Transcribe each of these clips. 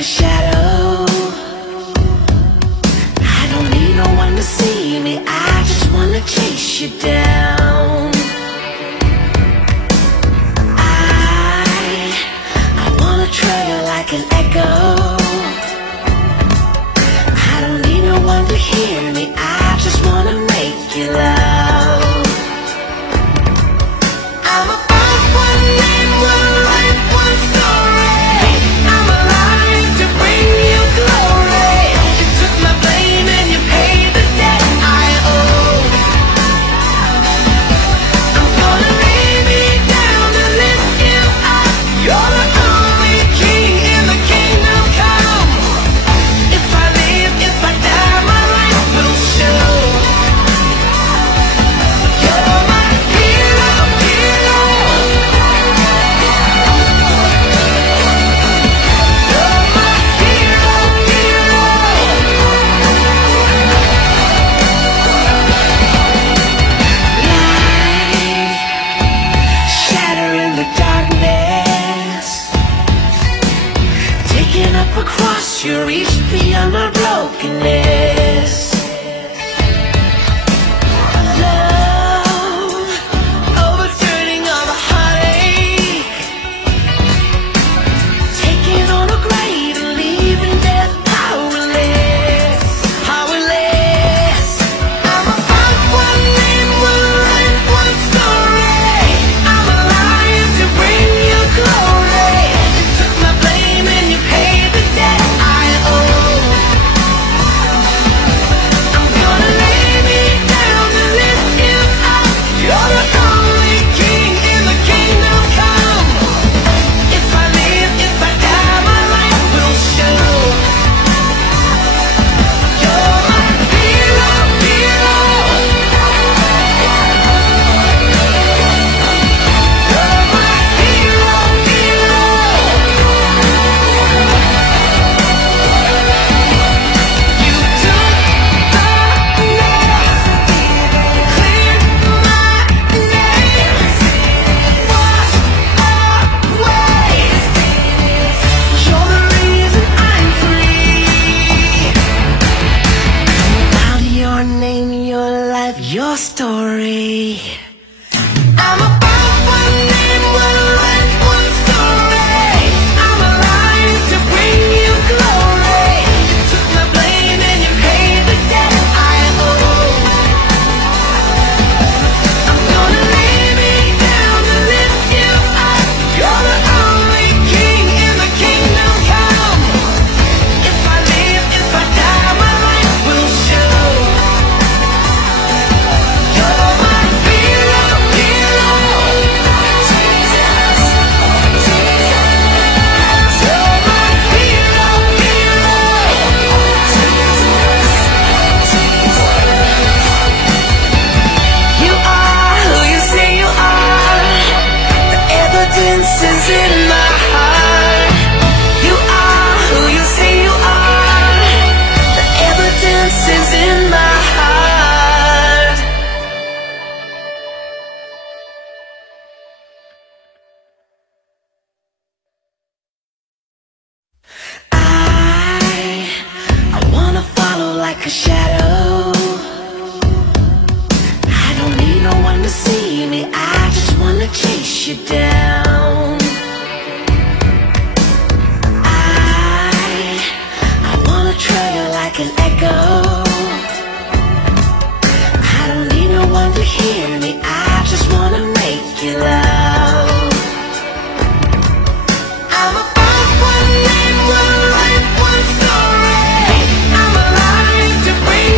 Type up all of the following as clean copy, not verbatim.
a shadow. I don't need no one to see me, I just wanna chase you down. I wanna trail like an echo. I don't need no one to hear me, I just wanna make you loud. I'm about one name, one life, one story. I'm alive to bring you glory. You took my blame and you paid the debt I owe. I'm gonna lay me down and lift you up. You're the only king in the kingdom come. If I live, if I die, my life will show. You're my hero, hero. You're my hero, hero. Light, shatter in the darkness. Taking up a cross, you reached beyond my brokenness. Love, overturning all the heartache. Taking on a grave and leaving death powerless, powerless. I'm about one name, one life, one story. I'm alive to bring you glory. You took my blame and you paid the debt I owe. I'm gonna lay me down and lift you up. You're the only king in the kingdom come. If I live, if I die, my life will show. You're my hero, hero. You're my hero, hero. You took darkness, cleared my name, washed away. You're the reason I'm free. About your name, your life, your story. I'm about one name, one life, one story. I'm alive to bring you glory. You took my blame and you paid the debt I owe. I'm gonna lay me down and lift you up. You're the only king in the kingdom come. If I live, if I die, my life will show. You're my hero, hero. Jesus, Jesus. You're my hero, hero. Jesus, Jesus. You are who you say you are. The evidence is in my heart. You are who you say you are. The evidence is in my heart. I wanna follow like a shadow. I don't need no one to see me, I just wanna chase you down. I wanna trail like an echo. I don't need no one to hear me, I just wanna make you loud. I'm about one name, one life, one story. I'm alive to bring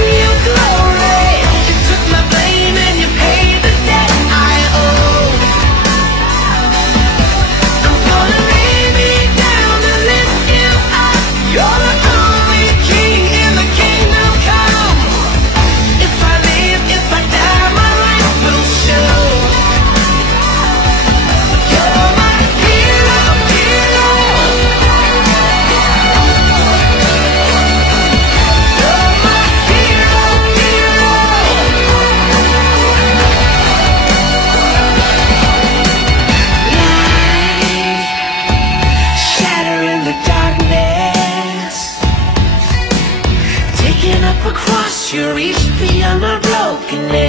you reach beyond my brokenness.